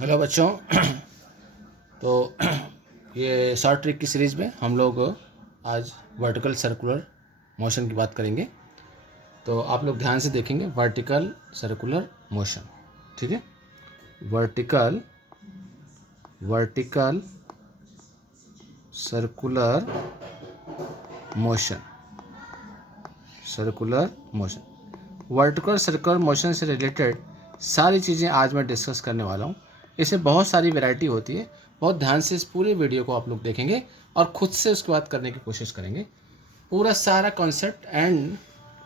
Hello बच्चों। तो ये शॉर्ट ट्रिक की सीरीज़ में हम लोग आज वर्टिकल सर्कुलर मोशन की बात करेंगे। तो आप लोग ध्यान से देखेंगे, वर्टिकल सर्कुलर मोशन, ठीक है। Vertical circular motion, vertical circular motion से रिलेटेड सारी चीज़ें आज मैं डिस्कस करने वाला हूँ। इसमें बहुत सारी वैरायटी होती है। बहुत ध्यान से इस पूरे वीडियो को आप लोग देखेंगे और ख़ुद से उसके बाद करने की कोशिश करेंगे। पूरा सारा कॉन्सेप्ट एंड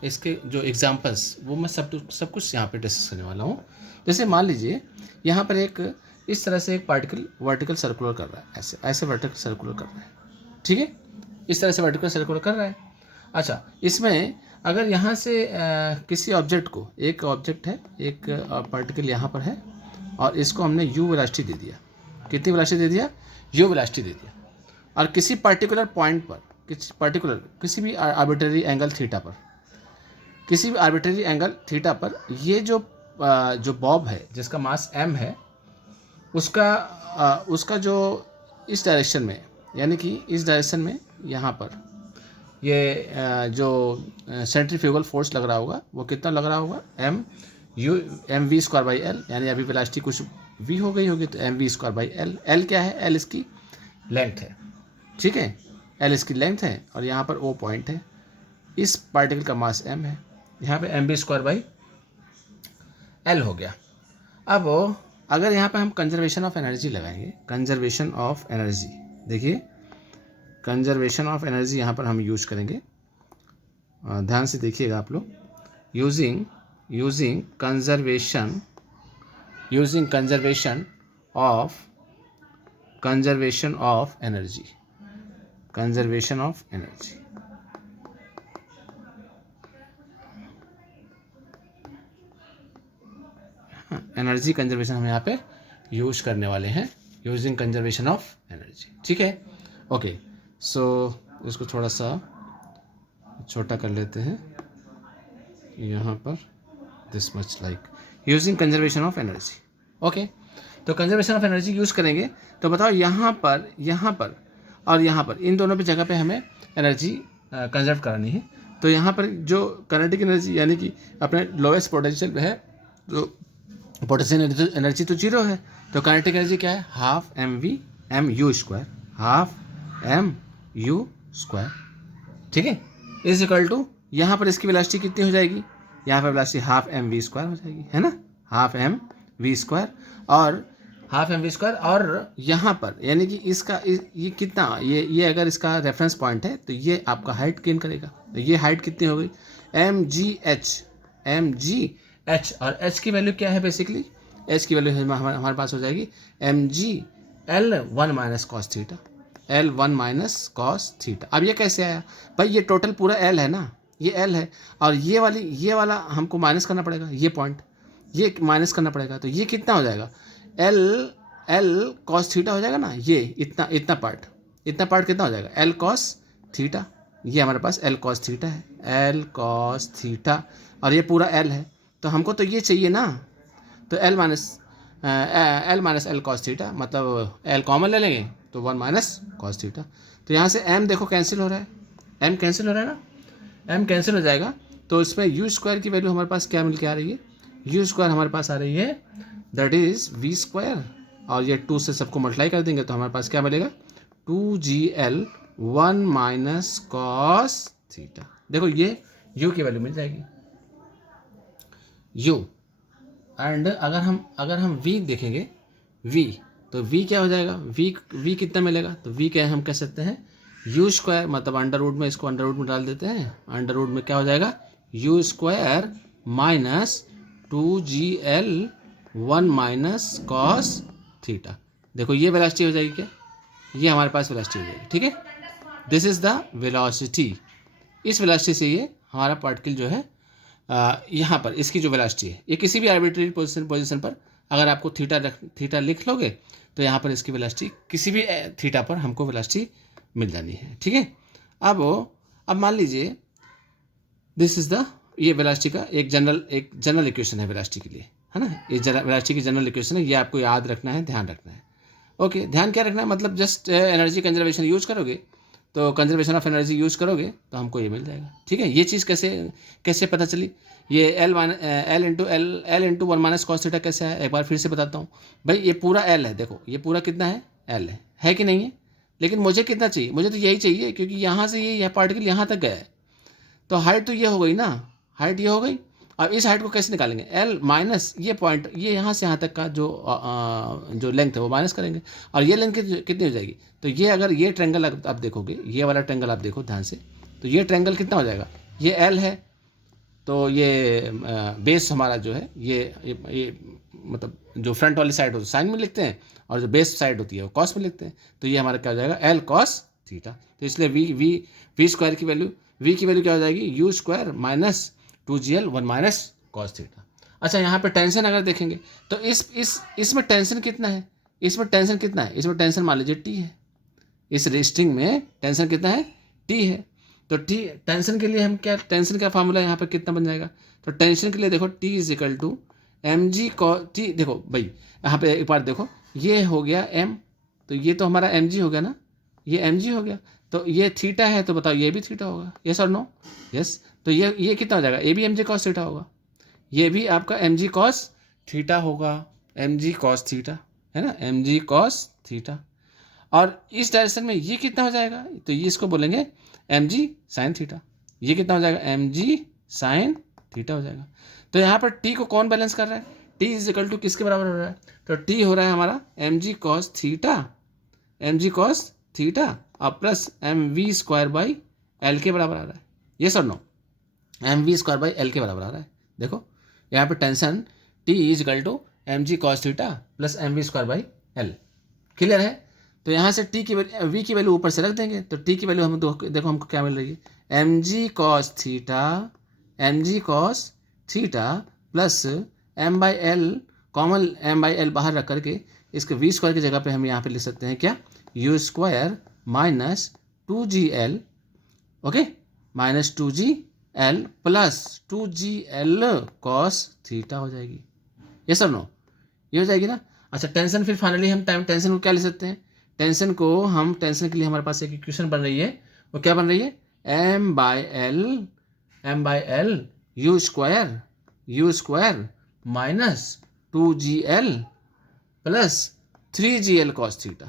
इसके जो एग्जांपल्स वो मैं सब कुछ यहाँ पे डिस्कस करने वाला हूँ। जैसे मान लीजिए यहाँ पर एक इस तरह से एक पार्टिकल वर्टिकल सर्कुलर कर रहा है, ऐसे वर्टिकल सर्कुलर कर रहा है, ठीक है। इस तरह से वर्टिकल सर्कुलर कर रहा है। अच्छा, इसमें अगर यहाँ से किसी ऑब्जेक्ट को, एक ऑब्जेक्ट है, एक पार्टिकल यहाँ पर है और इसको हमने u वेलोसिटी दे दिया। कितनी वेलोसिटी दे दिया? u वेलोसिटी दे दिया। और किसी पर्टिकुलर पॉइंट पर, किसी भी आर्बिट्रेरी एंगल थीटा पर, ये जो बॉब है जिसका मास m है, उसका जो इस डायरेक्शन में, यानी कि इस डायरेक्शन में यहाँ पर ये जो सेंट्रीफ्यूगल फोर्स लग रहा होगा वो कितना लग रहा होगा? M we square by L. यानी अभी वेलोसिटी कुछ v हो गई होगी तो M we square by L. L क्या है? एल इसकी लेंथ है, ठीक है। एल इसकी लेंथ है और यहाँ पर ओ पॉइंट है। इस पार्टिकल का मास m है, यहाँ पे M we square by L हो गया। अब अगर यहाँ पे हम कंजर्वेशन ऑफ एनर्जी लगाएंगे, कंजर्वेशन ऑफ एनर्जी, देखिए कंजर्वेशन ऑफ एनर्जी यहाँ पर हम यूज करेंगे। ध्यान से देखिएगा आप लोग। Using conservation of energy, energy conservation हम यहाँ पे यूज करने वाले हैं, यूजिंग कंजर्वेशन ऑफ एनर्जी, ठीक है। ओके, सो इसको थोड़ा सा छोटा कर लेते हैं यहाँ पर, this much, like using conservation of energy. Okay, तो कंजर्वेशन ऑफ एनर्जी यूज़ करेंगे तो बताओ यहाँ पर और यहाँ पर, इन दोनों पे जगह पे हमें एनर्जी कंजर्व करानी है। तो यहाँ पर जो काइनेटिक एनर्जी, यानी कि अपने लोएस्ट पोटेंशियल पे है, तो पोटेंशियल एनर्जी तो जीरो है, तो काइनेटिक एनर्जी क्या है? हाफ एम यू स्क्वायर, ठीक है, इज इक्वल टू, यहाँ पर इसकी वेलोसिटी कितनी हो जाएगी? यहाँ पर velocity half M we square हो जाएगी, है ना, हाफ एम वी स्क्वायर। और यहाँ पर यानी कि इसका ये कितना, ये अगर इसका रेफरेंस पॉइंट है तो ये आपका हाइट गेन करेगा। तो ये हाइट कितनी हो गई? M G H. और एच की वैल्यू क्या है? बेसिकली एच की वैल्यू हमारे पास हो जाएगी M G L one minus cos theta. अब ये कैसे आया भाई? ये टोटल पूरा एल है ना, ये एल है, और ये वाला हमको माइनस करना पड़ेगा, ये पॉइंट ये माइनस करना पड़ेगा। तो ये कितना हो जाएगा? एल कॉस थीटा हो जाएगा ना। ये इतना पार्ट कितना हो जाएगा? L cos theta. ये हमारे पास एल कॉस थीटा है, एल कॉस थीटा, और ये पूरा एल है। तो हमको तो ये चाहिए ना, तो L minus L cos theta, मतलब एल कॉमन ले लेंगे तो 1 माइनस कॉस थीटा। तो यहाँ से m देखो कैंसिल हो रहा है, m कैंसिल हो रहा है ना, m कैंसिल हो जाएगा। तो इसमें यू स्क्वायर की वैल्यू हमारे पास क्या मिल के आ रही है? यू स्क्वायर हमारे पास आ रही है, दैट इज वी स्क्वायर, और ये 2 से सबको मल्टीप्लाई कर देंगे तो हमारे पास क्या मिलेगा? 2gl 1 minus cos theta. देखो ये u की वैल्यू मिल जाएगी, u। एंड अगर हम v देखेंगे, v, तो v क्या हो जाएगा? v कितना मिलेगा? तो v क्या है, हम कह सकते हैं u स्क्वायर, मतलब अंडर रूट में, इसको अंडर रूट में डाल देते हैं। अंडर रूट में क्या हो जाएगा? u square minus 2gl 1 minus cos theta. देखो ये वेलोसिटी हो जाएगी क्या? ये हमारे पास वेलोसिटी हो जाएगी, ठीक है। This is the velocity. इस वेलोसिटी से ये हमारा पार्टिकल जो है यहाँ पर इसकी जो वेलोसिटी है, ये किसी भी आर्बिट्रेरी पोजीशन पर अगर आपको थीटा लिख लोगे तो यहाँ पर इसकी वेलोसिटी, किसी भी थीटा पर हमको वेलोसिटी मिल जानी है, ठीक है। अब मान लीजिए दिस इज द, ये वेलोसिटी का एक जनरल इक्वेशन है वेलोसिटी के लिए। है ना। ये वेलोसिटी की जनरल इक्वेशन है, ये आपको याद रखना है, ध्यान रखना है। ओके, ध्यान क्या रखना है, मतलब जस्ट एनर्जी कंजर्वेशन यूज करोगे, तो कंजर्वेशन ऑफ एनर्जी यूज करोगे तो हमको ये मिल जाएगा। ठीक है, ये चीज़ कैसे कैसे पता चली, ये L into one minus cos theta कैसे है, एक बार फिर से बताता हूँ भाई। ये पूरा एल है, देखो ये पूरा कितना है, एल है कि नहीं है। लेकिन मुझे कितना चाहिए, मुझे तो यही चाहिए, क्योंकि यहाँ से यह पार्टिकल यहाँ तक गया है, तो हाइट तो ये हो गई ना, हाइट ये हो गई। अब इस हाइट को कैसे निकालेंगे, एल माइनस ये पॉइंट, ये यहाँ से यहाँ तक का जो लेंथ है वो माइनस करेंगे, और ये लेंथ कितनी हो जाएगी। तो ये अगर ये ट्रेंगल आप देखोगे, ये वाला ट्रेंगल आप देखो ध्यान से, तो ये ट्रेंगल कितना हो जाएगा, ये एल है, तो ये बेस हमारा जो है ये मतलब जो फ्रंट वाली साइड होती है साइन में लिखते हैं, और जो बेस साइड होती है वो कॉस में लिखते हैं। तो ये हमारा क्या हो जाएगा, एल कॉस थीटा। तो इसलिए वी स्क्वायर की वैल्यू, वी की वैल्यू क्या हो जाएगी, you square minus 2gl 1 minus cos theta. अच्छा, यहाँ पे टेंशन अगर देखेंगे तो इसमें टेंशन कितना है, इसमें टेंशन कितना है, इसमें टेंशन मान लीजिए टी है, इस स्ट्रिंग में टेंशन कितना है, टी है। तो टी टेंशन के लिए हम क्या, टेंशन का फार्मूला यहाँ पे कितना बन जाएगा, तो टेंशन के लिए देखो T is equal to M G cos T. देखो भाई यहाँ पे एक बार देखो, ये हो गया एम, तो ये तो हमारा एम जी हो गया ना, ये एम जी हो गया, तो ये थीटा है, तो बताओ ये भी थीटा होगा, यस और नो, यस। तो ये कितना हो जाएगा, ये भी एम जी कॉस थीटा होगा, ये भी आपका एम जी कॉस थीटा होगा, एम जी कॉस थीटा है ना, एम जी कॉस थीटा। और इस डायरेक्शन में ये कितना हो जाएगा, तो ये इसको बोलेंगे एम जी साइन थीटा, ये कितना हो जाएगा, एम जी साइन थीटा हो जाएगा। तो यहाँ पर टी को कौन बैलेंस कर रहा है, टी इज इक्वल टू किसके बराबर हो रहा है, तो टी हो रहा है हमारा एम जी कॉस थीटा, एम जी कॉस थीटा और plus M we square by L के बराबर आ रहा है, ये sir no, M we square by L के बराबर आ रहा है। देखो यहाँ पे tension T is equal to M G cos theta plus M we square by L, clear है। तो यहाँ से टी की वी की वैल्यू ऊपर से रख देंगे, तो टी की वैल्यू हम देखो हमको क्या मिल रही है, M ji cos theta, M ji cos theta plus M by L, common M by L बाहर रख करके इसके वी स्क्वायर की जगह पे हम यहाँ पे लिख सकते हैं क्या, you square minus 2gl, okay, minus 2gl plus 2gl cos theta हो जाएगी, ये सब नो, ये हो जाएगी ना। अच्छा, टेंशन फिर फाइनली हम टेंशन को क्या ले सकते हैं, टेंशन को हम, टेंशन के लिए हमारे पास एक इक्वेशन बन रही है, वो क्या बन रही है, M by L U square minus 2gl plus 3gl cos theta,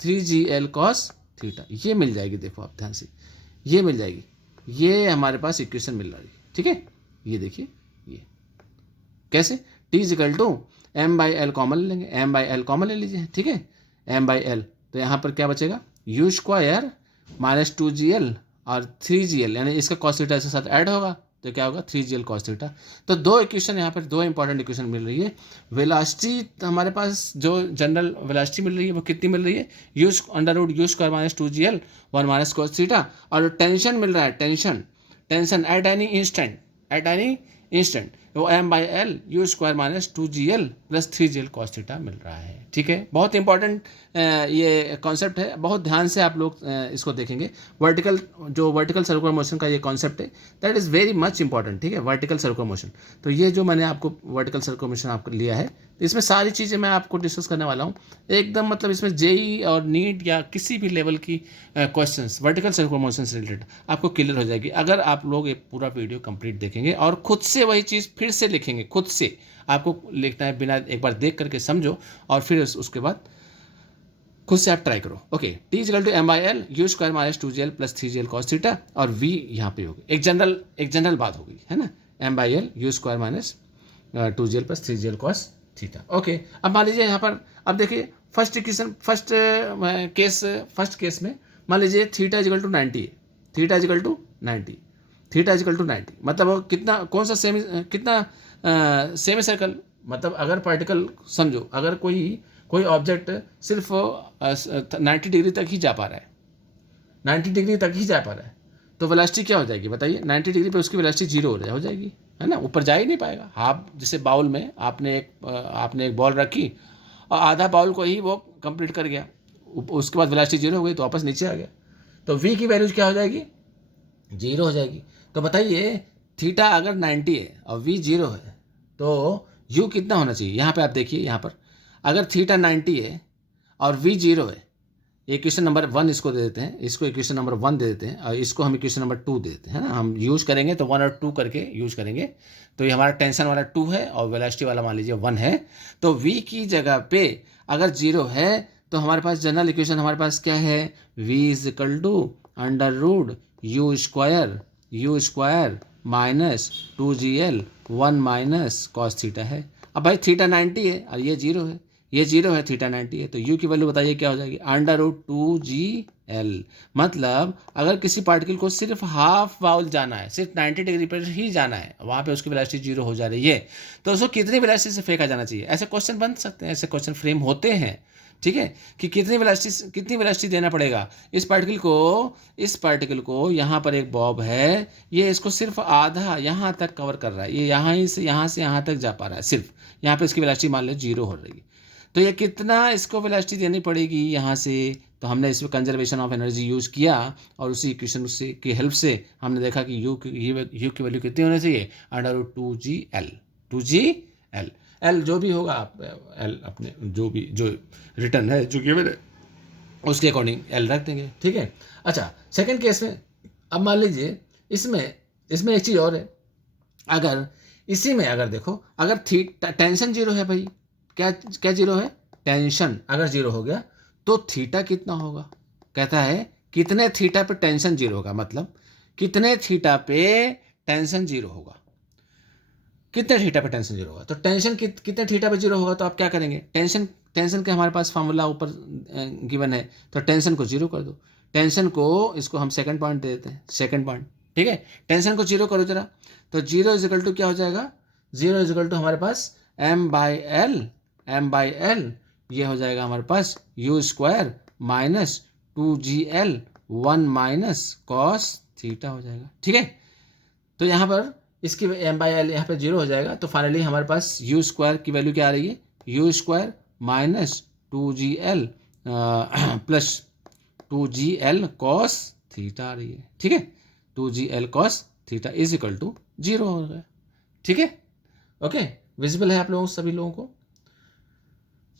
3gl cos theta, ये मिल जाएगी। देखो आप ध्यान से, ये मिल जाएगी, ये हमारे पास इक्वेशन मिल रही है, ठीक है। ये देखिए, ये कैसे, T is equal to M by L common ले लेंगे, एम बाई एल कॉमन ले लीजिए, ठीक है, एम बाई एल, तो यहाँ पर क्या बचेगा, यू स्क्वायर माइनस 2gl और 3gl, यानी इसका कॉस थीटा इसके साथ ऐड होगा, तो क्या होगा 3gl कॉस थीटा। तो दो इक्वेशन यहाँ पर, दो इंपॉर्टेंट इक्वेशन मिल रही है। वेलोसिटी हमारे पास जो जनरल वेलोसिटी मिल रही है वो कितनी मिल रही है, U under root U square minus 2gl 1 minus cos theta, और टेंशन मिल रहा है, टेंशन एट एनी इंस्टेंट वो M by L U square minus 2gl plus 3gl cos theta मिल रहा है, ठीक है। बहुत इंपॉर्टेंट ये कॉन्सेप्ट है, बहुत ध्यान से आप लोग इसको देखेंगे। वर्टिकल सर्कुलर मोशन का ये कॉन्सेप्ट है, that is very much important, ठीक है, वर्टिकल सर्कुलर मोशन। तो ये जो मैंने आपको वर्टिकल सर्कुलर मोशन आपको लिया है, इसमें सारी चीज़ें मैं आपको डिस्कस करने वाला हूँ एकदम, मतलब इसमें जेई और नीट या किसी भी लेवल की क्वेश्चंस वर्टिकल सर्कुलर मोशन से रिलेटेड आपको क्लियर हो जाएगी, अगर आप लोग ये पूरा वीडियो कंप्लीट देखेंगे और खुद से वही चीज़ फिर से लिखेंगे, खुद से आपको लिखना है, बिना एक बार देख करके समझो और फिर उसके बाद खुद से आप ट्राई करो। Okay, T is equal to M by L U square minus 2gl plus 3gl cos theta, और वी यहाँ पे होगी, एक जनरल बात होगी, है ना, M by L U square minus 2gl plus 3gl cos theta. Okay, अब मान लीजिए यहाँ पर, अब देखिए फर्स्ट केस में मान लीजिए थीटा इजकल टू 90 है, थीटा इजकल टू 90, मतलब कितना, कौन सा सेमी सर्कल, मतलब अगर पार्टिकल समझो, अगर कोई ऑब्जेक्ट सिर्फ 90 डिग्री तक ही जा पा रहा है, 90 डिग्री तक ही जा पा रहा है, तो वेलोसिटी क्या हो जाएगी बताइए, 90 डिग्री पे उसकी वेलोसिटी जीरो हो जाएगी, है ना, ऊपर जा ही नहीं पाएगा। आप जैसे बाउल में आपने एक बॉल रखी और आधा बाउल को ही वो कंप्लीट कर गया, उसके बाद वेलोसिटी जीरो हो गई तो वापस नीचे आ गया, तो वी की वैल्यू क्या हो जाएगी, जीरो हो जाएगी। तो बताइए थीटा अगर 90 है और वी जीरो है, तो यू कितना होना चाहिए। यहाँ पे आप देखिए, यहाँ पर अगर थीटा 90 है और वी 0 है, इक्वेशन नंबर 1 इसको दे देते हैं, इसको इक्वेशन नंबर 1 दे देते हैं और इसको हम इक्वेशन नंबर 2 दे देते हैं, है ना। हम यूज़ करेंगे तो 1 और 2 करके यूज़ करेंगे। तो ये हमारा टेंशन वाला 2 है और वेलोसिटी वाला मान लीजिए 1 है। तो v की जगह पे अगर 0 है तो हमारे पास जनरल इक्वेशन हमारे पास क्या है, v is equal to under root U square minus 2gl 1 minus cos theta है। अब भाई थीटा 90 है और ये 0 है, ये 0 है, थीटा 90 है, तो u की वैल्यू बताइए क्या हो जाएगी, अंडर रूट 2gl। मतलब अगर किसी पार्टिकल को सिर्फ हाफ बाउल जाना है, सिर्फ 90 डिग्री पर ही जाना है, वहाँ पे उसकी वेलोसिटी 0 हो जा रही है, तो उसको कितनी वेलोसिटी से फेंका जाना चाहिए। ऐसे क्वेश्चन बन सकते हैं, ऐसे क्वेश्चन फ्रेम होते हैं, ठीक है, कि कितनी वेलोसिटी देना पड़ेगा इस पार्टिकल को यहाँ पर एक बॉब है, ये इसको सिर्फ आधा यहाँ तक कवर कर रहा है, ये यहाँ से यहाँ तक जा पा रहा है, सिर्फ यहाँ पे इसकी वेलोसिटी मान लो 0 हो रही है, तो ये कितना इसको वेलोसिटी देनी पड़ेगी यहाँ से। तो हमने इसमें कंजर्वेशन ऑफ एनर्जी यूज़ किया और उसी इक्वेशन से की हेल्प से हमने देखा कि यू की वैल्यू कितनी होनी चाहिए, अंडर रूट 2gl एल जो भी होगा आप एल अपने जो रिटर्न है जो गिवन है उसके अकॉर्डिंग एल रख देंगे, ठीक है। अच्छा, सेकंड केस में अब मान लीजिए इसमें एक चीज़ और है, अगर इसी में अगर देखो, अगर टेंशन 0 है भाई, क्या 0 है, टेंशन अगर 0 हो गया तो थीटा कितना होगा। कहता है कितने थीटा पे टेंशन 0 होगा, मतलब कितने थीटा पे टेंशन 0 होगा, कितने थीटा पे टेंशन 0 होगा। तो टेंशन कितने थीटा पे 0 होगा, तो आप क्या करेंगे, टेंशन के हमारे पास फार्मूला ऊपर गिवन है, तो टेंशन को 0 कर दो, टेंशन को इसको हम सेकंड पॉइंट दे देते हैं, सेकंड पॉइंट, ठीक है। टेंशन को 0 करो जरा, तो 0 इज इक्वल टू क्या हो जाएगा, 0 इज इक्वल टू हमारे पास m बाई एल, ये हो जाएगा हमारे पास U square minus 2gl 1 minus cos theta हो जाएगा, ठीक है। तो यहाँ पर इसकी m बाई एल यहाँ पे 0 हो जाएगा, तो फाइनली हमारे पास यू स्क्वायर की वैल्यू क्या आ रही है, you square minus 2gl plus 2gl cos theta आ रही है, ठीक है। 2gl cos theta is equal to 0 हो गया, ठीक है, ओके, विजिबल है आप लोगों सभी लोगों को।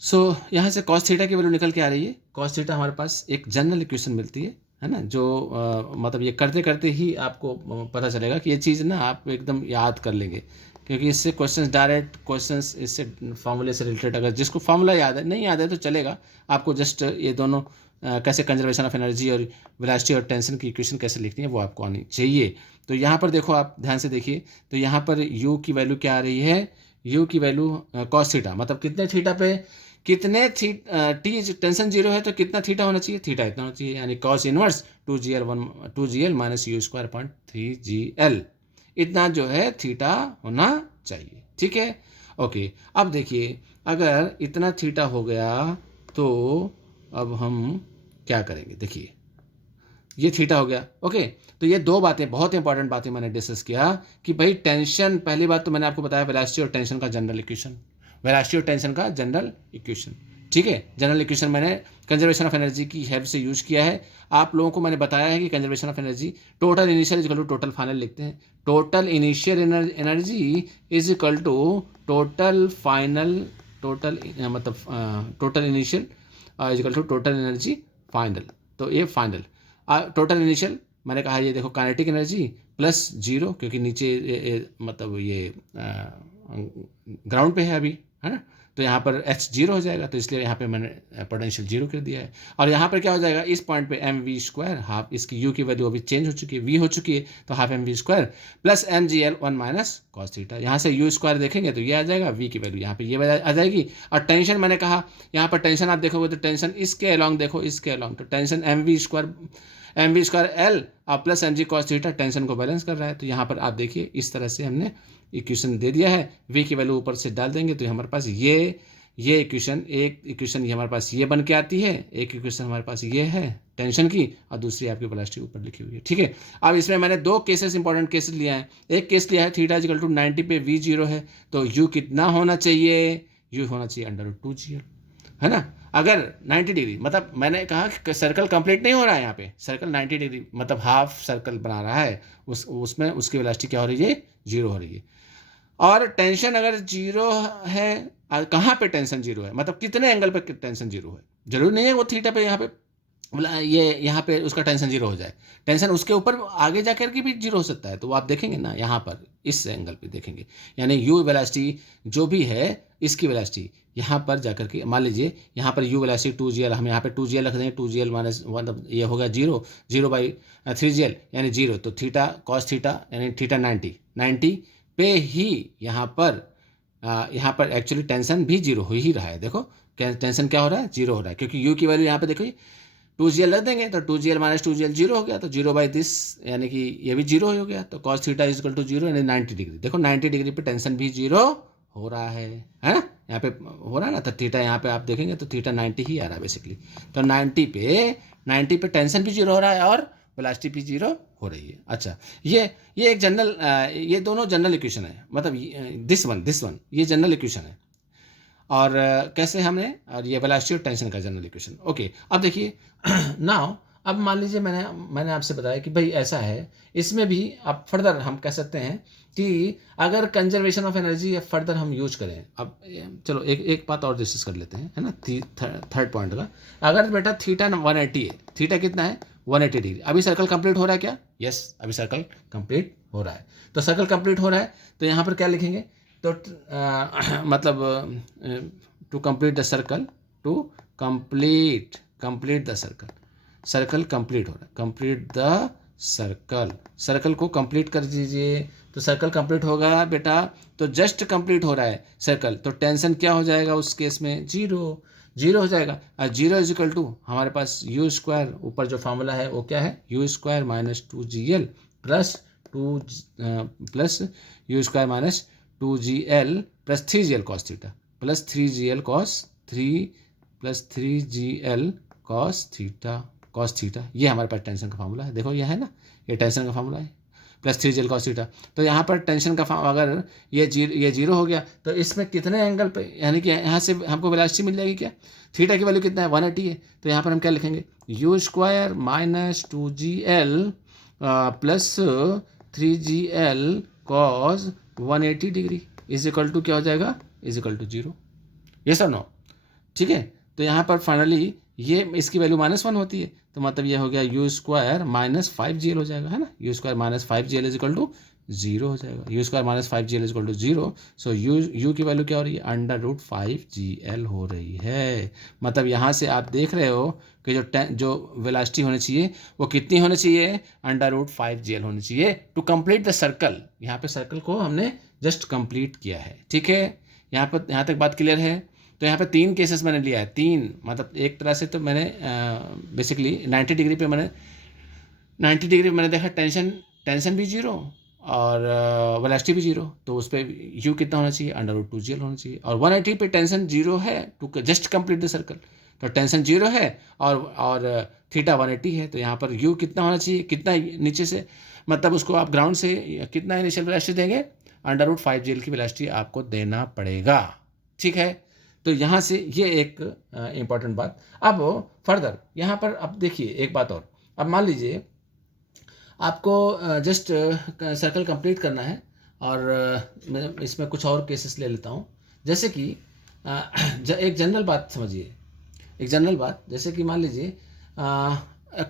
सो यहाँ से कॉस थीटा की वैल्यू निकल के आ रही है, कॉस थीटा हमारे पास एक जनरल इक्वेशन मिलती है ना, जो मतलब ये करते करते ही आपको पता चलेगा कि ये चीज़ ना आप एकदम याद कर लेंगे, क्योंकि इससे क्वेश्चंस डायरेक्ट क्वेश्चंस इससे फार्मूले से रिलेटेड, अगर जिसको फार्मूला याद है, नहीं याद है तो चलेगा, आपको जस्ट ये दोनों कैसे कंजर्वेशन ऑफ एनर्जी और वेलोसिटी और टेंशन की इक्वेशन कैसे लिखनी है वो आपको आनी चाहिए। तो यहाँ पर देखो, आप ध्यान से देखिए, तो यहाँ पर यू की वैल्यू क्या आ रही है, यू की वैल्यू कॉस थीटा, मतलब कितने थीटा पे कितने टी टेंशन 0 है तो कितना थीटा होना चाहिए, थीटा इतना होना चाहिए, यानी cos inverse 2gl minus u square point 3gl, इतना जो है थीटा होना चाहिए, ठीक है, ओके। अब देखिए अगर इतना थीटा हो गया तो अब हम क्या करेंगे, देखिए ये थीटा हो गया, ओके। तो ये दो बातें, बहुत इंपॉर्टेंट बातें मैंने डिस्कस किया कि भाई टेंशन, पहली बात तो मैंने आपको बताया वेलोसिटी और टेंशन का जनरल इक्वेशन, वेलोसिटी और टेंशन का जनरल इक्वेशन, ठीक है। जनरल इक्वेशन मैंने कंजर्वेशन ऑफ एनर्जी की हेल्प से यूज़ किया है। आप लोगों को मैंने बताया है कि conservation of energy total initial is equal to total final लिखते हैं, total initial energy is equal to total final, total initial is equal to total energy final. तो ये फाइनल टोटल इनिशियल मैंने कहा, ये देखो काइनेटिक एनर्जी प्लस 0, क्योंकि नीचे मतलब ये ग्राउंड पे है अभी, है ना, तो यहाँ पर h 0 हो जाएगा, तो इसलिए यहाँ पे मैंने पोटेंशियल 0 कर दिया है। और यहाँ पर क्या हो जाएगा, इस पॉइंट पे एम वी स्क्वायर हाफ, इसकी u की वैल्यू अभी चेंज हो चुकी है, v हो चुकी है, तो half M we square plus M G L 1 minus cos theta. यहाँ से u स्क्वायर देखेंगे तो ये आ जाएगा, v की वैल्यू यहाँ पे ये आ जाएगी। और टेंशन मैंने कहा, यहाँ पर टेंशन आप देखोगे तो टेंशन इसके अलॉन्ग देखो, इसके अलॉन्ग, तो tension M we square L और प्लस एम जी कॉस थीटा टेंशन को बैलेंस कर रहा है। तो यहाँ पर आप देखिए इस तरह से हमने इक्वेशन दे दिया है, v की वैल्यू ऊपर से डाल देंगे तो हमारे पास ये इक्वेशन, एक इक्वेशन ये हमारे पास ये बन के आती है, एक इक्वेशन हमारे पास ये है टेंशन की और दूसरी आपकी वेलोसिटी ऊपर लिखी हुई है, ठीक है। अब इसमें मैंने दो केसेस इंपॉर्टेंट केसेस लिया है, एक केस लिया है थीटा इक्वल टू 90 पे v 0 है, तो u कितना होना चाहिए, u होना चाहिए अंडर रूट 2gl, है ना। अगर 90 डिग्री, मतलब मैंने कहा कि सर्कल कंप्लीट नहीं हो रहा है, यहाँ पे सर्कल 90 डिग्री मतलब हाफ सर्कल बना रहा है, उसमें उसकी वेलोसिटी क्या हो रही है, 0 हो रही है। और टेंशन अगर जीरो है, कहाँ पे टेंशन जीरो है, मतलब कितने एंगल पे टेंशन जीरो है, जरूरी नहीं है वो थीटा पे यहाँ पे ये यहाँ पे उसका टेंशन जीरो हो जाए, टेंशन उसके ऊपर आगे जाकर के भी जीरो हो सकता है। तो वो आप देखेंगे ना यहाँ पर इस एंगल पे देखेंगे, यानी यू वेलोसिटी जो भी है इसकी वेलोसिटी यहाँ पर जाकर के मान लीजिए यहाँ पर यू वेलोसिटी 2gl, हम यहाँ पे 2gl रख देंगे, 2gl माइनस मतलब ये होगा जीरो, 0/3gl यानी जीरो। तो थीटा कॉस थीटा यानी थीटा 90 पे ही यहाँ पर एक्चुअली टेंशन भी जीरो हो ही रहा है। देखो टेंशन क्या हो रहा है, जीरो हो रहा है, क्योंकि यू की वैल्यू यहाँ पे देखो 2gl रख देंगे तो 2gl माइनस 2gl जीरो हो गया, तो 0/this यानी कि ये भी जीरो हो गया। तो cos theta is equal to zero यानी 90 डिग्री। देखो 90 डिग्री पे टेंशन भी जीरो हो रहा है ना, यहाँ पे हो रहा है ना। तो थीटा यहाँ पे आप देखेंगे तो थीटा 90 ही आ रहा है बेसिकली। तो 90 पे टेंशन भी जीरो हो रहा है और वेलोसिटी भी जीरो हो रही है। अच्छा, ये एक जनरल, ये दोनों जनरल इक्वेशन है, मतलब दिस वन ये जनरल इक्वेशन है। और कैसे हमने, और ये वेलोसिटी और टेंशन का जनरल इक्वेशन। ओके, अब देखिए नाउ अब मान लीजिए मैंने आपसे बताया कि भाई ऐसा है, इसमें भी अब फर्दर हम कह सकते हैं कि अगर कंजर्वेशन ऑफ एनर्जी फर्दर हम यूज करें। अब चलो एक बात और डिस्कस कर लेते हैं, है ना, थर्ड पॉइंट का। अगर बेटा थीटा 180 है, थीटा कितना है 180 डिग्री, अभी सर्कल कंप्लीट हो रहा है क्या? यस, अभी सर्कल कंप्लीट हो रहा है। तो सर्कल कंप्लीट हो रहा है तो यहाँ पर क्या लिखेंगे, तो मतलब to complete the circle, to complete the circle, circle complete हो रहा है, कंप्लीट द सर्कल को कंप्लीट कर दीजिए। तो सर्कल कंप्लीट होगा बेटा, तो जस्ट कंप्लीट हो रहा है सर्कल, तो टेंशन क्या हो जाएगा उस केस में, जीरो हो जाएगा। और जीरो इज इक्वल टू हमारे पास यू स्क्वायर, ऊपर जो फॉर्मूला है वो क्या है, you square minus 2gl plus you square minus 2gl plus 3gl cos theta plus 3gl cos theta, ये हमारे पास टेंशन का फार्मूला है। देखो ये है ना, ये टेंशन का फार्मूला है प्लस 3gl कॉस थीटा। तो यहाँ पर टेंशन का अगर ये जीरो हो गया तो इसमें कितने एंगल पे, यानी कि यहाँ से हमको वेलोसिटी मिल जाएगी क्या, थीटा की वैल्यू कितना है 180 है। तो यहाँ पर हम क्या लिखेंगे, U square minus 2gl plus 3gl cos 180 degree is equal to क्या हो जाएगा, इज इक्वल टू जीरो। ये सर नो, ठीक है। तो यहाँ पर फाइनली ये इसकी वैल्यू -1 होती है, तो मतलब ये हो गया यू स्क्वायर माइनस 5gl हो जाएगा, है ना, U square minus 5gl is equal to zero हो जाएगा, U square minus 5gl is equal to zero. So U की वैल्यू क्या हो रही है, √5gl हो रही है। मतलब यहाँ से आप देख रहे हो कि जो वेलोसिटी होनी चाहिए वो कितनी होनी चाहिए, √5gl होनी चाहिए टू कंप्लीट द सर्कल। यहाँ पे सर्कल को हमने जस्ट कंप्लीट किया है, ठीक है। यहाँ तक बात क्लियर है। तो यहाँ पे 3 केसेस मैंने लिया है, 3 मतलब एक तरह से तो मैंने बेसिकली 90 डिग्री पे मैंने देखा टेंशन भी जीरो और वेलोसिटी भी जीरो, तो उस पर यू कितना होना चाहिए, √2gl होना चाहिए। और 180 पे टेंशन जीरो है to just complete the circle, तो टेंशन जीरो है और थीटा 180 है, तो यहाँ पर यू कितना होना चाहिए, कितना नीचे से, मतलब उसको आप ग्राउंड से कितना इनिशियल वेलोसिटी देंगे, √5gl की वेलोसिटी आपको देना पड़ेगा, ठीक है। तो यहाँ से ये एक इम्पॉर्टेंट बात। अब फर्दर यहाँ पर अब देखिए एक बात और, अब मान लीजिए आपको जस्ट सर्कल कंप्लीट करना है और मैं इसमें कुछ और केसेस ले लेता हूँ। जैसे कि एक जनरल बात समझिए, एक जनरल बात, जैसे कि मान लीजिए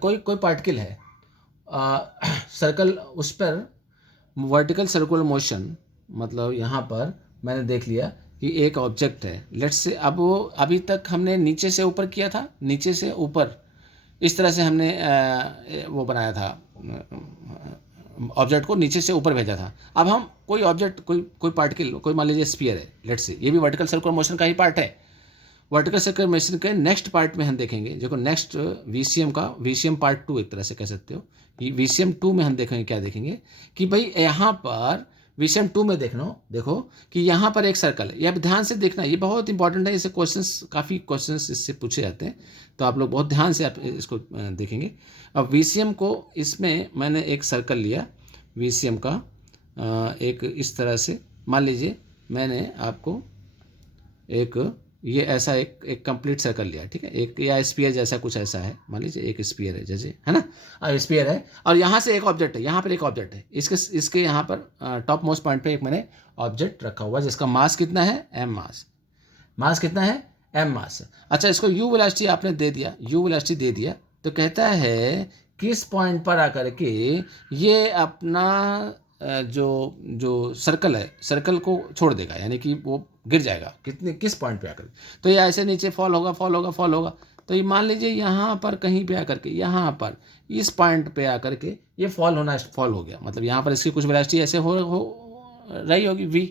कोई पार्टिकल है, सर्कल उस पर वर्टिकल सर्कुलर मोशन, मतलब यहाँ पर मैंने देख लिया कि एक ऑब्जेक्ट है, लेट्स से, अब वो अभी तक हमने नीचे से ऊपर किया था, नीचे से ऊपर इस तरह से हमने वो बनाया था, ऑब्जेक्ट को नीचे से ऊपर भेजा था। अब हम कोई ऑब्जेक्ट, कोई पार्टिकल, कोई मान लीजिए स्फीयर है, लेट्स से, ये भी वर्टिकल सर्कुलर मोशन का ही पार्ट है। वर्टिकल सर्कुलर मोशन के नेक्स्ट पार्ट में हम देखेंगे, देखो नेक्स्ट VCM पार्ट 2 एक तरह से कह सकते हो। VCM 2 में हम देखेंगे, क्या देखेंगे कि भाई यहाँ पर VCM 2 में देखो कि यहाँ पर एक सर्कल है। ये आप ध्यान से देखना, ये बहुत इंपॉर्टेंट है, इससे काफ़ी क्वेश्चंस इससे पूछे जाते हैं, तो आप लोग बहुत ध्यान से आप इसको देखेंगे। अब VCM को, इसमें मैंने एक सर्कल लिया VCM का, एक इस तरह से, मान लीजिए मैंने आपको एक ये ऐसा एक कंप्लीट सर्कल लिया, ठीक है, एक या स्फीयर जैसा कुछ ऐसा है, मान लीजिए एक स्फीयर है जैसे, है ना, स्फीयर है, और यहाँ से एक ऑब्जेक्ट है, यहाँ पर एक ऑब्जेक्ट है, इसके यहाँ पर टॉप मोस्ट पॉइंट पे एक मैंने ऑब्जेक्ट रखा हुआ जिसका मास कितना है, एम मास कितना है, एम मास। अच्छा, इसको यू वेलोसिटी आपने दे दिया, यू वेलोसिटी दे दिया, तो कहता है किस पॉइंट पर आकर के ये अपना जो सर्कल है, सर्कल को छोड़ देगा, यानी कि वो गिर जाएगा किस पॉइंट पे आकर। तो ये ऐसे नीचे फॉल होगा। तो ये मान लीजिए यहाँ पर कहीं पे आकर के, यहाँ पर इस पॉइंट पे आकर के ये फॉल हो गया, मतलब यहाँ पर इसकी कुछ वेलोसिटी ऐसे हो रही होगी v,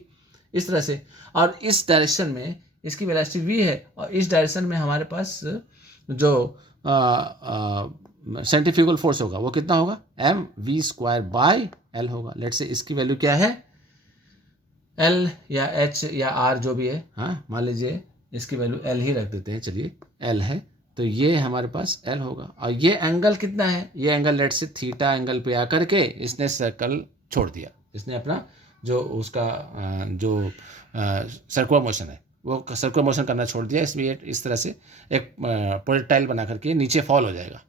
इस तरह से, और इस डायरेक्शन में इसकी वेलोसिटी v है, और इस डायरेक्शन में हमारे पास जो सेंट्रीफ्यूगल फोर्स होगा वो कितना होगा, M we square by L होगा। लेट से इसकी वैल्यू क्या है, एल या एच या आर जो भी है, हाँ मान लीजिए इसकी वैल्यू एल ही रख देते हैं, चलिए एल है, तो ये हमारे पास एल होगा। और ये एंगल कितना है, ये एंगल लेट से थीटा एंगल पे आकर के इसने सर्कल छोड़ दिया, इसने अपना जो उसका जो सर्कुलर मोशन है वो सर्कुलर मोशन करना छोड़ दिया, इसलिए इस तरह से एक प्रोजेक्टाइल बना करके नीचे फॉल हो जाएगा।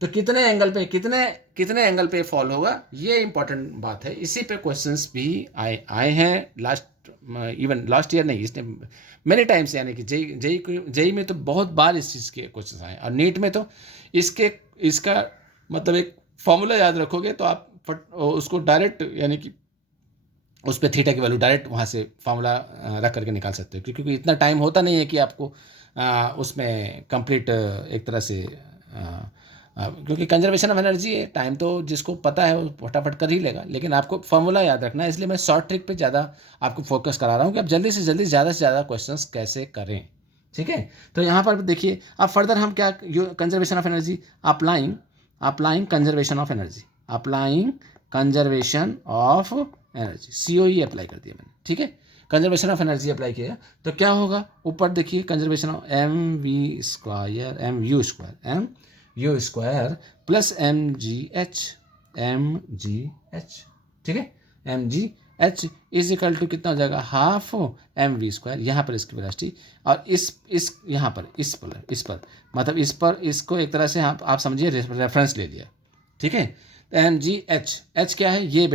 तो कितने एंगल पे फॉल होगा, ये इंपॉर्टेंट बात है। इसी पे क्वेश्चंस भी आए हैं लास्ट ईयर नहीं, इसने मेनी टाइम्स, यानी कि जेई में तो बहुत बार इस चीज़ के क्वेश्चंस आए, और नीट में तो इसका मतलब एक फॉर्मूला याद रखोगे तो आप उसको डायरेक्ट, यानी कि उस पर थीटा की वैल्यू डायरेक्ट वहाँ से फार्मूला रख करके निकाल सकते हो, क्योंकि इतना टाइम होता नहीं है कि आपको उसमें कंप्लीट एक तरह से क्योंकि कंजर्वेशन ऑफ एनर्जी है, टाइम तो जिसको पता है वो फटाफट कर ही लेगा, लेकिन आपको फार्मूला याद रखना है, इसलिए मैं शॉर्ट ट्रिक पे ज़्यादा आपको फोकस करा रहा हूँ कि आप जल्दी से जल्दी ज़्यादा से ज़्यादा क्वेश्चंस कैसे करें, ठीक है। तो यहाँ पर देखिए अब फर्दर हम क्या, conservation of energy, applying conservation of energy, COE apply कर दिया मैंने, ठीक है, कंजर्वेशन ऑफ एनर्जी अप्लाई किया, तो क्या होगा, ऊपर देखिए conservation of M U square plus MGH, ठीक है, MGH इज इक्वल टू कितना हो जाएगा, हाफ MV स्क्वायर, यहाँ पर इसकी वेलोसिटी, और इस यहाँ पर इस पर मतलब इस पर इसको एक तरह से आप समझिए रेफरेंस ले लिया, ठीक है। MGH क्या है, ये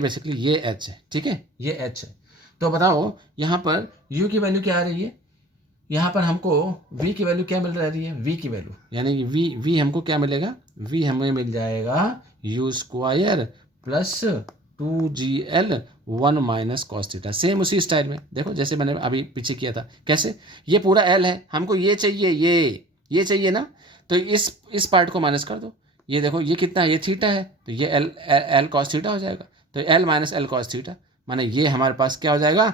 बेसिकली ये H है, ठीक है, ये H है। तो बताओ यहाँ पर U की वैल्यू क्या आ रही है, यहाँ पर हमको V की वैल्यू क्या मिल रही है, V की वैल्यू, यानी कि V हमको क्या मिलेगा, V हमें मिल जाएगा U square plus 2GL 1 minus cos theta, same उसी स्टाइल में देखो जैसे मैंने अभी पीछे किया था। कैसे, ये पूरा L है, हमको ये चाहिए, ये चाहिए ना, तो इस पार्ट को माइनस कर दो, ये देखो ये कितना है, ये थीटा है, तो ये L कॉस थीटा हो जाएगा, तो L minus L cos theta, माने ये हमारे पास क्या हो जाएगा,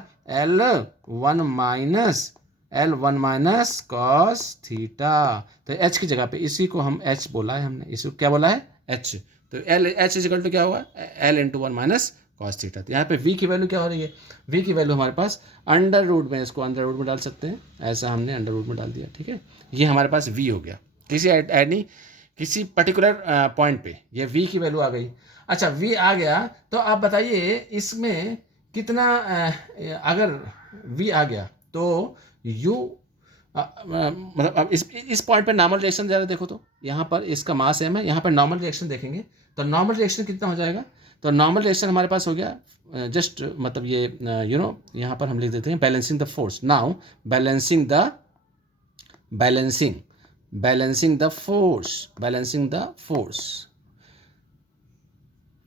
L1 माइनस कॉस थीटा। तो H की जगह पे इसी को हम H बोला है हमने, इसको क्या बोला है, H, तो H इज इक्वल टू क्या होगा, L into 1 minus cos theta. तो यहाँ पे V की वैल्यू क्या हो रही है, V की वैल्यू हमारे पास अंडर रूट में, इसको अंडर रूट में डाल सकते हैं, ऐसा हमने अंडर रूट में डाल दिया, ठीक है, ये हमारे पास V हो गया, किसी पर्टिकुलर पॉइंट पे ये V की वैल्यू आ गई। अच्छा, V आ गया, तो आप बताइए इसमें कितना, अगर V आ गया तो U मतलब अब इस पॉइंट पे नॉर्मल रिएक्शन ज़रा देखो, तो यहाँ पर इसका मास m है, यहाँ पर नॉर्मल रिएक्शन देखेंगे तो नॉर्मल रिएक्शन कितना हो जाएगा, तो नॉर्मल रिएक्शन हमारे पास हो गया जस्ट मतलब ये यहाँ पर हम लिख देते हैं balancing the force. Now balancing the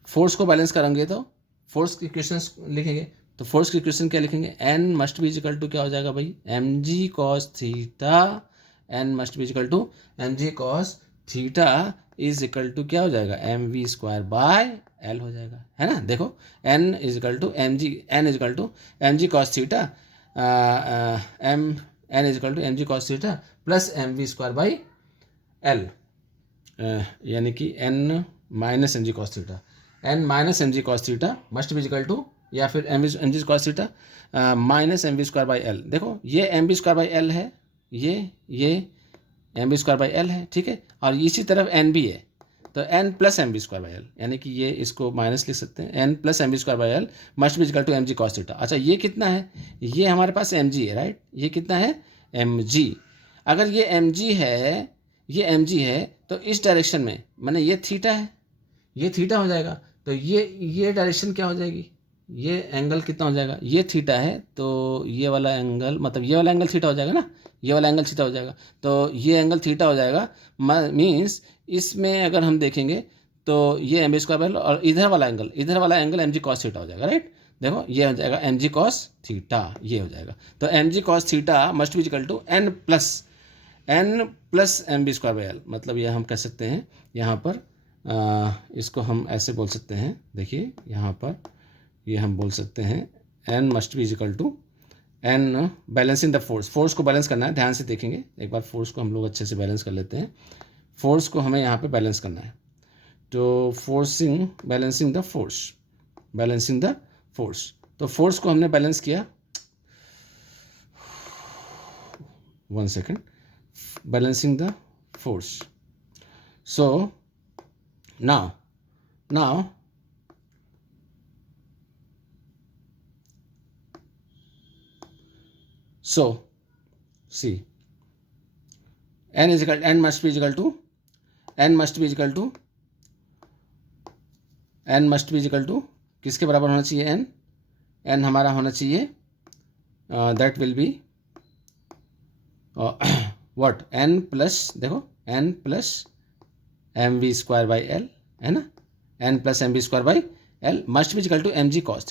force को बैलेंस करेंगे तो फोर्स की इक्वेशंस लिखेंगे, तो फोर्स की इक्वेशन क्या लिखेंगे, N must be equal to क्या हो जाएगा भाई, mg cos theta, N must be equal to mg cos theta is equal to क्या हो जाएगा, mv स्क्वायर बाय L हो जाएगा, है ना। देखो N is equal to mg cos theta, N is equal to mg cos theta plus mv square by L, यानी कि N minus mg cos theta, N minus mg cos theta must be equal to, या फिर mg cos theta minus mv square by L। देखो ये mv square by L है, ये mv square by L है, ठीक है, और इसी तरफ n भी है, तो n plus mv square by L, यानी कि ये इसको माइनस लिख सकते हैं, n plus mv square by L must be equal to mg cos theta. अच्छा, ये कितना है, ये हमारे पास mg है, राइट, ये कितना है mg। अगर ये mg है, ये mg है, तो इस डायरेक्शन में माने ये थीटा है, ये थीटा हो जाएगा, तो ये डायरेक्शन क्या हो जाएगी, ये एंगल कितना हो जाएगा, ये थीटा है, तो ये वाला एंगल मतलब ये वाला एंगल थीटा हो जाएगा ना, ये वाला एंगल थीटा हो जाएगा, तो ये एंगल थीटा हो जाएगा। मीन्स इसमें अगर हम देखेंगे तो ये एम बी स्क्वायर और इधर वाला एंगल एम जी कॉस थीटा हो जाएगा, राइट। देखो ये हो जाएगा एम जी कॉस थीटा, ये हो जाएगा। तो M ji cos theta must be equal to N plus M B square by L. मतलब ये हम कह सकते हैं यहाँ पर इसको हम ऐसे बोल सकते हैं, देखिए यहाँ पर ये हम बोल सकते हैं N must be equal to N balancing the force को बैलेंस करना है। ध्यान से देखेंगे एक बार, फोर्स को हम लोग अच्छे से बैलेंस कर लेते हैं। फोर्स को हमें यहाँ पे बैलेंस करना है, तो बैलेंसिंग द फोर्स, तो फोर्स को हमने बैलेंस किया, 1 second, balancing the force. So now so see n must be equal to किसके बराबर होना चाहिए, n हमारा होना चाहिए that will be what, n plus, देखो n plus M we square by L है ना, n plus M we square by L must be equal to M G cos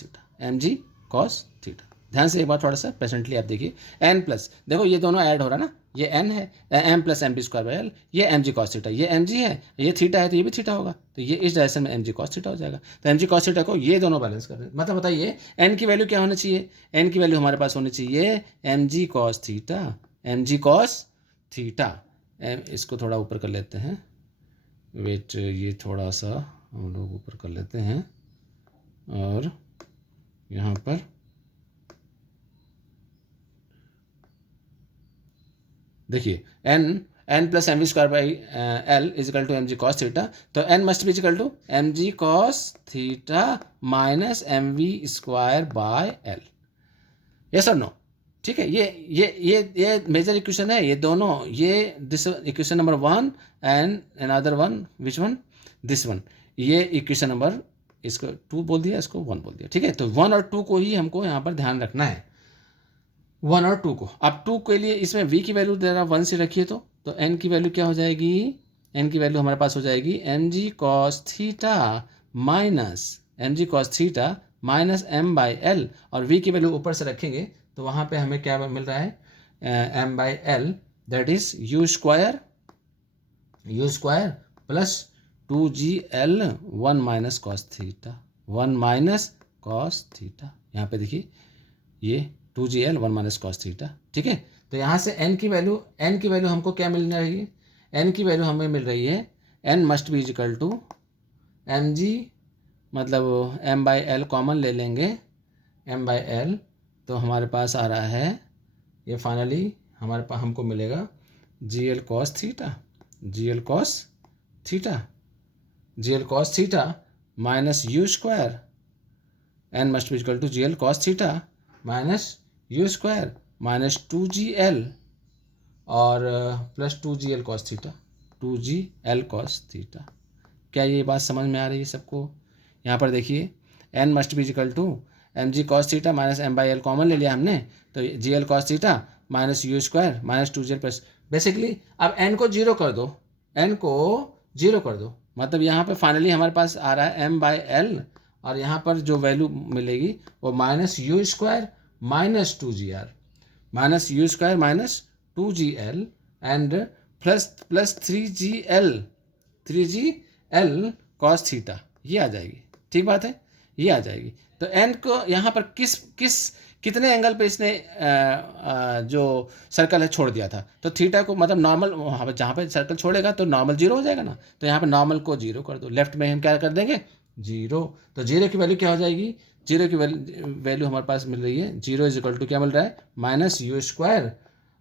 theta. ध्यान से एक बार थोड़ा सा प्रेजेंटली आप देखिए, n प्लस, देखो ये दोनों ऐड हो रहा है ना, ये n है, m plus M B square by L, ये एम जी कॉस थीटा, ये एम जी है, ये थीटा है, तो ये भी थीटा होगा, तो ये इस डायरेक्शन में एम जी कॉस थीटा हो जाएगा। तो एम जी कॉस थीटा को ये दोनों बैलेंस कर रहे हैं, मतलब बताइए n की वैल्यू क्या होना चाहिए, n की वैल्यू हमारे पास होनी चाहिए एम जी कॉस थीटा। इसको थोड़ा ऊपर कर लेते हैं, वेट, ये थोड़ा सा हम लोग ऊपर कर लेते हैं, और यहाँ पर देखिए n plus M we square by L is equal to M G cos theta, तो n must be equal to M G cos theta minus M we square by L, yes और नो, ठीक है। ये major equation है, ये दोनों, ये this equation number 1 and another one, which one, this one, ये इक्वेशन नंबर, इसको 2 बोल दिया, इसको 1 बोल दिया, ठीक है। तो 1 और 2 को ही हमको यहाँ पर ध्यान रखना है, 1 और 2 को। अब 2 के लिए इसमें v की वैल्यू जरा 1 से रखिए, तो n की वैल्यू क्या हो जाएगी, n की वैल्यू हमारे पास हो जाएगी M ji cos theta minus M by L, और v की वैल्यू ऊपर से रखेंगे तो वहाँ पे हमें क्या मिल रहा है, M by l, that is u square plus 2gl 1 minus cos theta, यहाँ पे देखिए ये 2gl 1 माइनस कॉस थीटा, ठीक है। तो यहाँ से n की वैल्यू हमको क्या मिल रही है, n की वैल्यू हमें मिल रही है n must be equal to M g, मतलब m बाई एल कॉमन ले लेंगे, m बाई एल, तो हमारे पास आ रहा है ये फाइनली हमारे पास हमको मिलेगा gl cos theta minus u square, n must be equal to gl cos theta minus u square minus 2gl और प्लस 2gl cos थीटा। क्या ये बात समझ में आ रही है सबको? यहाँ पर देखिए n must be equal to M G cos theta minus M by L common ले लिया हमने, तो g l cos theta minus u square minus 2gl plus, basically अब n को जीरो कर दो, मतलब यहाँ पे फाइनली हमारे पास आ रहा है m बाई एल, और यहाँ पर जो वैल्यू मिलेगी वो minus u square minus 2gr minus u square minus 2gl and plus 3gl cos theta, ये आ जाएगी, ठीक बात है, ये आ जाएगी। तो n को यहाँ पर कितने एंगल पे इसने जो सर्कल है छोड़ दिया था, तो थीटा को मतलब नॉर्मल, वहाँ पर जहाँ पे सर्कल छोड़ेगा तो नॉर्मल जीरो हो जाएगा ना, तो यहाँ पे नॉर्मल को जीरो कर दो, लेफ्ट में हम क्या कर देंगे जीरो, तो जीरो की वैल्यू क्या हो जाएगी, जीरो की वैल्यू हमारे पास मिल रही है, जीरो इज इक्वल टू क्या मिल रहा है माइनस यू स्क्वायर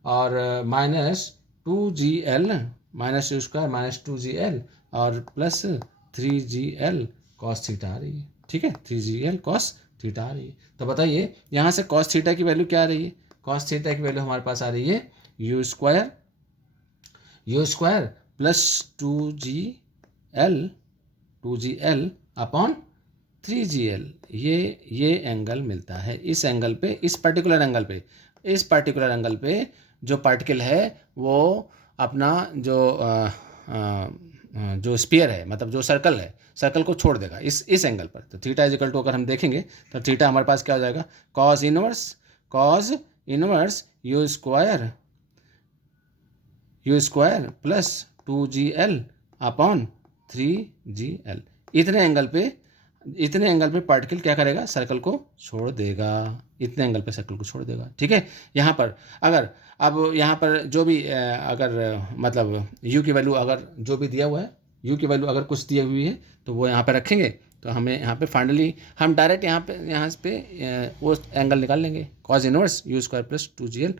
और minus 2gl minus u square minus 2gl और प्लस 3gl कॉस थीटा आ रही है, ठीक है, 3gl कॉस थीटा आ रही है। तो बताइए यहाँ से कॉस थीटा की वैल्यू क्या आ रही है, कॉस थीटा की वैल्यू हमारे पास आ रही है you square plus 2GL upon 3GL, ये एंगल मिलता है। इस एंगल पे, इस पर्टिकुलर एंगल पे जो पार्टिकल है वो अपना जो स्फीयर है, मतलब जो सर्कल है, सर्कल को छोड़ देगा इस एंगल पर। तो थीटा इज इक्वल टू, अगर हम देखेंगे तो थीटा हमारे पास क्या हो जाएगा, cos inverse you square plus 2GL upon 3GL। इतने एंगल पे पार्टिकल क्या करेगा, सर्कल को छोड़ देगा, इतने एंगल पे सर्कल को छोड़ देगा। ठीक है, यहाँ पर अब यहाँ पर जो भी अगर मतलब u की वैल्यू अगर जो भी दिया हुआ है, u की वैल्यू अगर कुछ दी हुई है तो वो यहाँ पे रखेंगे, तो हमें यहाँ पे फाइनली हम डायरेक्ट यहाँ पे वो एंगल निकाल लेंगे, cos inverse you square plus 2GL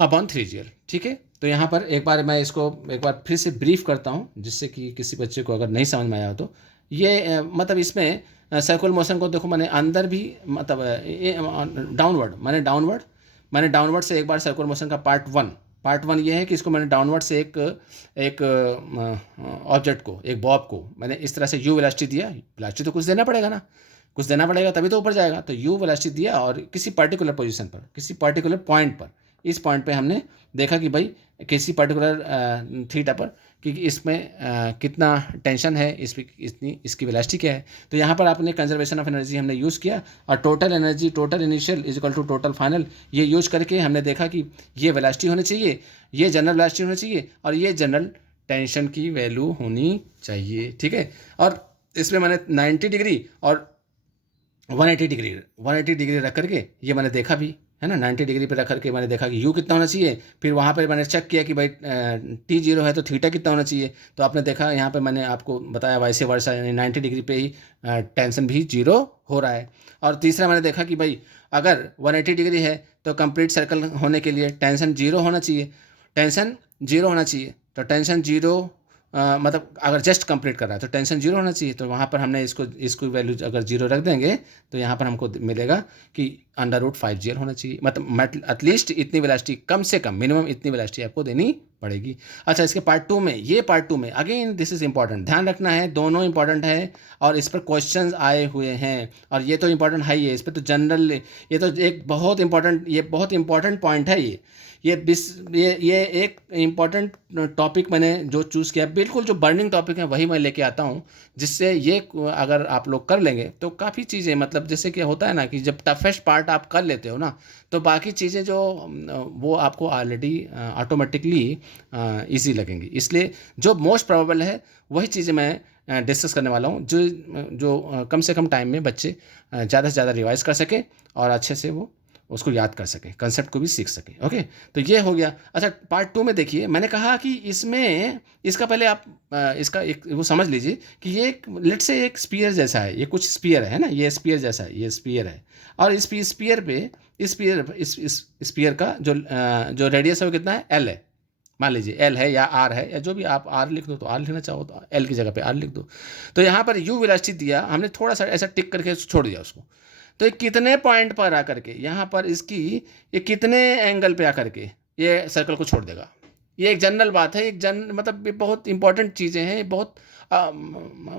upon 3GL। ठीक है, तो यहाँ पर एक बार मैं इसको एक बार फिर से ब्रीफ करता हूँ, जिससे कि किसी बच्चे को अगर नहीं समझ में आया हो तो ये मतलब इसमें सर्कुलर मोशन को देखो, मैंने अंदर भी मतलब मैंने डाउनवर्ड से एक बार सर्कुलर मोशन का पार्ट वन ये है कि इसको मैंने डाउनवर्ड से एक ऑब्जेक्ट को, एक बॉब को मैंने इस तरह से यू वेलोसिटी दिया। वेलोसिटी तो कुछ देना पड़ेगा तभी तो ऊपर जाएगा। तो यू वेलोसिटी दिया और किसी पर्टिकुलर पोजीशन पर, किसी पर्टिकुलर पॉइंट पर, इस पॉइंट पे हमने देखा कि भाई किसी पर्टिकुलर थीटा पर कि इसमें कितना टेंशन है, इसकी वेलोसिटी क्या है। तो यहाँ पर आपने कंजर्वेशन ऑफ एनर्जी हमने यूज़ किया, और total energy, total initial is equal to total final, ये यूज करके हमने देखा कि ये वेलोसिटी होनी चाहिए, ये जनरल वेलोसिटी होनी चाहिए, और ये जनरल टेंशन की वैल्यू होनी चाहिए। ठीक है, और इसमें मैंने 90 डिग्री और 180 डिग्री रख करके ये मैंने देखा भी है ना, 90 डिग्री पे रख करके मैंने देखा कि यू कितना होना चाहिए। फिर वहाँ पे मैंने चेक किया कि भाई T0 है तो थीटा कितना होना चाहिए। तो आपने देखा यहाँ पे मैंने आपको बताया वैसे वर्षा, यानी 90 डिग्री पे ही टेंशन भी 0 हो रहा है। और तीसरा मैंने देखा कि भाई अगर 180 डिग्री है तो कंप्लीट सर्कल होने के लिए टेंशन 0 होना चाहिए, तो टेंशन 0 मतलब अगर जस्ट कंप्लीट कर रहा है तो टेंशन 0 होना चाहिए। तो वहाँ पर हमने इसको वैल्यू अगर 0 रख देंगे तो यहाँ पर हमको मिलेगा कि √5GL होना चाहिए, मतलब एटलीस्ट इतनी वेलोसिटी, कम से कम मिनिमम इतनी वेलोसिटी आपको देनी पड़ेगी। अच्छा, इसके पार्ट टू में अगेन दिस इज़ इंपॉर्टेंट, ध्यान रखना है, दोनों इंपॉर्टेंट है और इस पर क्वेश्चंस आए हुए हैं, और ये तो इंपॉर्टेंट है ही है, इस पर तो जनरल, ये तो एक बहुत इंपॉर्टेंट पॉइंट है। ये एक इम्पॉर्टेंट टॉपिक मैंने जो चूज़ किया, बिल्कुल जो बर्निंग टॉपिक है वही मैं लेके आता हूँ, जिससे ये अगर आप लोग कर लेंगे तो काफ़ी चीज़ें, मतलब जैसे कि होता है ना कि जब टफेस्ट पार्ट आप कर लेते हो ना, तो बाकी चीज़ें जो वो आपको ऑलरेडी ऑटोमेटिकली ईजी लगेंगी। इसलिए जो मोस्ट प्रोबेबल है वही चीज़ें मैं डिस्कस करने वाला हूँ, जो कम से कम टाइम में बच्चे ज़्यादा से ज़्यादा रिवाइज कर सके और अच्छे से वो उसको याद कर सके, कंसेप्ट को भी सीख सके। ओके, तो ये हो गया। अच्छा, पार्ट 2 में देखिए, मैंने कहा कि इसका पहले आप इसका एक वो समझ लीजिए कि ये लेट से एक स्पीयर जैसा है, ये कुछ स्पीयर है ना, ये स्पीयर जैसा है, ये स्पीयर है, और इस स्पीयर का जो रेडियस है वो कितना है, L है, मान लीजिए L है या R है, या जो भी आप R लिख दो तो R लिखना चाहो तो L की जगह पे R लिख दो। तो यहाँ पर U वेलोसिटी दिया हमने, थोड़ा सा ऐसा टिक करके छोड़ दिया उसको, तो ये कितने पॉइंट पर आकर के यहाँ पर ये कितने एंगल पे आकर के ये सर्कल को छोड़ देगा। ये एक जनरल बात है, मतलब ये बहुत इंपॉर्टेंट चीज़ें हैं, ये बहुत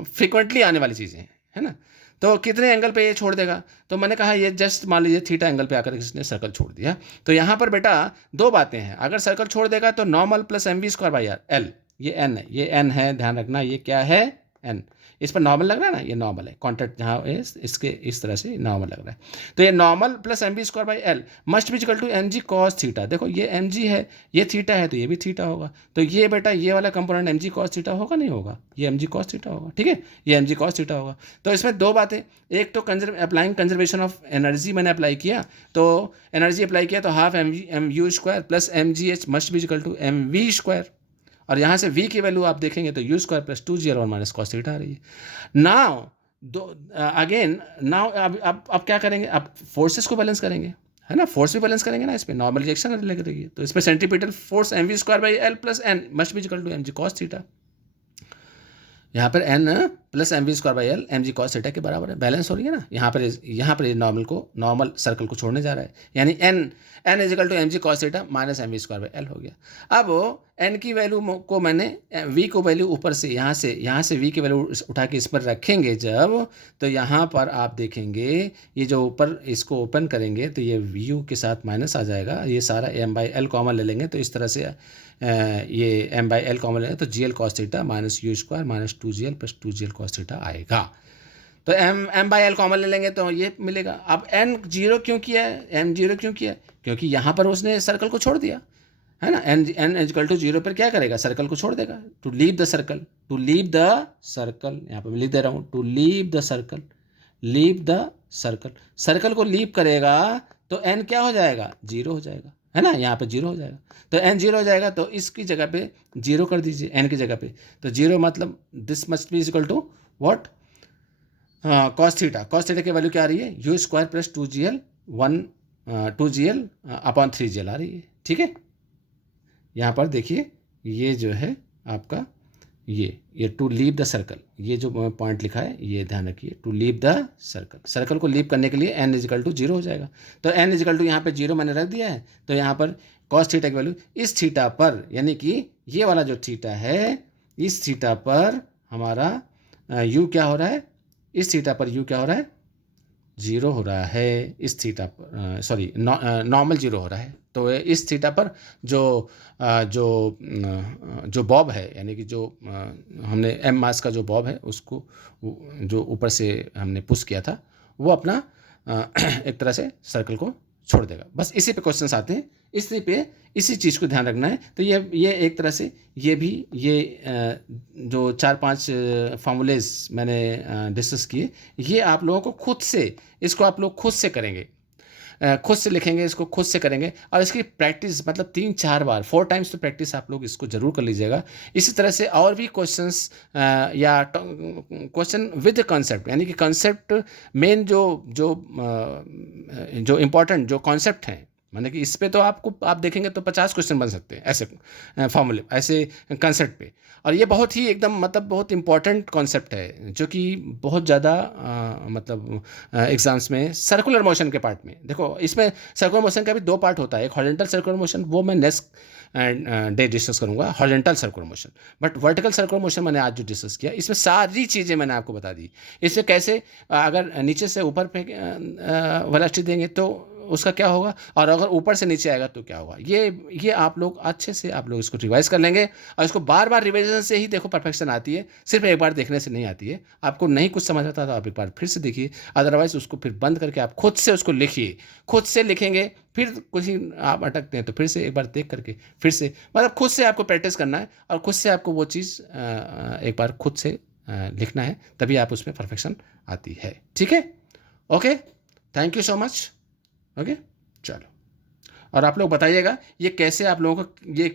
फ्रिक्वेंटली आने वाली चीज़ें हैं, है ना। तो कितने एंगल पे ये छोड़ देगा, तो मैंने कहा ये जस्ट मान लीजिए थीटा एंगल पे आकर के इसने सर्कल छोड़ दिया। तो यहाँ पर बेटा दो बातें हैं, अगर सर्कल छोड़ देगा तो नॉर्मल प्लस mv²/L, ये n है, ये n है, ध्यान रखना, ये क्या है, n। इस पर नॉर्मल लग रहा है ना, ये नॉर्मल है, कॉन्टैक्ट जहाँ इसके इस तरह से नॉर्मल लग रहा है। तो ये normal plus mv²/L must be equal to mg cos theta. देखो ये mg है, ये थीटा है, तो ये भी थीटा होगा। तो ये बेटा ये वाला कंपोनेंट mg cos थीटा होगा, नहीं होगा, ये mg cos थीटा होगा। ठीक है, ये mg cos थीटा होगा। तो इसमें दो बातें, एक तो अप्लाइंग कंजर्वेशन ऑफ एनर्जी मैंने अप्लाई किया, तो एनर्जी अप्लाई किया तो half mu² plus mgh must be equal to mv², और यहाँ से v की वैल्यू आप देखेंगे तो u² plus 2gl1 minus cos theta आ रही है। नाउ अब क्या करेंगे, अब फोर्सेस को बैलेंस करेंगे, है ना, फोर्स भी बैलेंस करेंगे ना, इस पर नॉर्मल रिएक्शन लगेगी, तो इस पर centripetal force mv²/L plus n must be equal to mg cos theta. यहाँ पर n plus M we square by l m ji cos theta के बराबर है। बैलेंस हो रही है ना, यहाँ पर नॉर्मल सर्कल को छोड़ने जा रहा है, यानी n is equal to M G cos theta minus M we square by L हो गया। अब एन की वैल्यू को मैंने वी को वैल्यू ऊपर से यहाँ से वी की वैल्यू उठा के इस पर रखेंगे जब, तो यहाँ पर आप देखेंगे ये जो ऊपर इसको ओपन करेंगे तो ये यू के साथ माइनस आ जाएगा, ये सारा एम बाई एल कॉमन ले लेंगे तो इस तरह से ये एम बाई एल कॉमन लेंगे तो g l cos theta minus u square minus 2gl plus 2gl cos theta आएगा। तो एम बाई एल कॉमन ले लेंगे तो ये मिलेगा। अब एन जीरो क्यों किया है, एम जीरो क्यों किया है, क्योंकि यहाँ पर उसने सर्कल को छोड़ दिया है ना। एन इक्वल टू जीरो पर क्या करेगा, सर्कल को छोड़ देगा। टू लीव द सर्कल, यहाँ पर मैं लिख दे रहा हूँ, to leave the circle, circle को लीव करेगा तो एन क्या हो जाएगा, जीरो हो जाएगा, है ना, यहाँ पे जीरो हो जाएगा। तो एन जीरो हो जाएगा तो इसकी जगह पे जीरो कर दीजिए, एन की जगह पे। तो जीरो मतलब this must be equal to what, cos theta की वैल्यू क्या आ रही है, you square plus 2gl 2gl upon 3gl आ रही है। ठीक है, यहाँ पर देखिए ये जो है आपका ये टू लीव द सर्कल, ये जो पॉइंट लिखा है ये ध्यान रखिए, to leave the circle, circle को लीव करने के लिए एन इजिकल टू जीरो हो जाएगा। तो एन इजिकल टू यहाँ पे जीरो मैंने रख दिया है, तो यहाँ पर कॉस थीटा की वैल्यू इस थीटा पर, यानी कि ये वाला जो थीटा है इस थीटा पर हमारा यू क्या हो रहा है, इस थीटा पर यू क्या हो रहा है, जीरो हो रहा है। इस थीटा पर सॉरी नॉर्मल जीरो हो रहा है। तो इस थीटा पर जो बॉब है, यानी कि जो हमने एम मास का जो बॉब है उसको जो ऊपर से हमने पुश किया था वो अपना एक तरह से सर्कल को छोड़ देगा। बस इसी पे क्वेश्चंस आते हैं, इसी चीज़ को ध्यान रखना है। तो ये एक तरह से ये जो 4-5 फार्मूलेज मैंने डिस्कस किए, ये आप लोगों को खुद से, इसको आप लोग खुद से करेंगे, खुद से लिखेंगे, इसको खुद से करेंगे और इसकी प्रैक्टिस मतलब 3-4 बार 4 टाइम्स तो प्रैक्टिस आप लोग इसको ज़रूर कर लीजिएगा। इसी तरह से और भी क्वेश्चंस या क्वेश्चन विद कॉन्सेप्ट, यानी कि कॉन्सेप्ट मेन जो इम्पोर्टेंट जो कॉन्सेप्ट हैं, माने कि इस पे तो आप देखेंगे तो 50 क्वेश्चन बन सकते हैं ऐसे फॉर्मूले, ऐसे कंसेप्ट पे। और ये बहुत ही एकदम मतलब बहुत इंपॉर्टेंट कॉन्सेप्ट है जो कि बहुत ज़्यादा मतलब एग्जाम्स में सर्कुलर मोशन के पार्ट में, देखो इसमें सर्कुलर मोशन का भी 2 पार्ट होता है, एक हॉरिजॉन्टल सर्कुलर मोशन, वो मैं नेक्स्ट डे डिस्कस करूँगा, horizontal circular motion. But vertical circular motion मैंने आज जो डिस्कस किया, इसमें सारी चीज़ें मैंने आपको बता दी। इसमें कैसे अगर नीचे से ऊपर पे वेलोसिटी देंगे तो उसका क्या होगा, और अगर ऊपर से नीचे आएगा तो क्या होगा, ये आप लोग अच्छे से आप लोग इसको रिवाइज कर लेंगे। और इसको बार बार रिविजन से ही देखो परफेक्शन आती है, सिर्फ एक बार देखने से नहीं आती है। आपको नहीं कुछ समझ आता तो आप एक बार फिर से देखिए, अदरवाइज उसको फिर बंद करके आप खुद से उसको लिखिए, खुद से लिखेंगे, फिर कुछ आप अटकते हैं तो फिर से एक बार देख करके फिर से, मतलब खुद से आपको प्रैक्टिस करना है और खुद से आपको वो चीज़ एक बार खुद से लिखना है, तभी आप उसमें परफेक्शन आती है। ठीक है, okay, thank you so much. Okay, चलो, और आप लोग बताइएगा ये कैसे आप लोगों को ये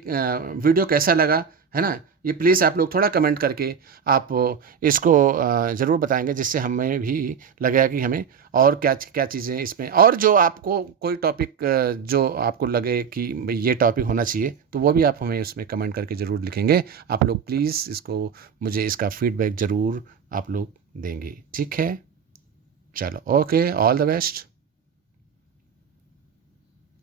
वीडियो कैसा लगा, है ना। ये प्लीज़ आप लोग थोड़ा कमेंट करके आप इसको ज़रूर बताएंगे, जिससे हमें भी लगेगा कि हमें और क्या चीज़ें इसमें, और जो आपको कोई टॉपिक जो आपको लगे कि ये टॉपिक होना चाहिए तो वो भी आप हमें उसमें कमेंट करके ज़रूर लिखेंगे। आप लोग प्लीज़ इसको मुझे इसका फीडबैक ज़रूर आप लोग देंगे। ठीक है, चलो, ओके, ऑल द बेस्ट।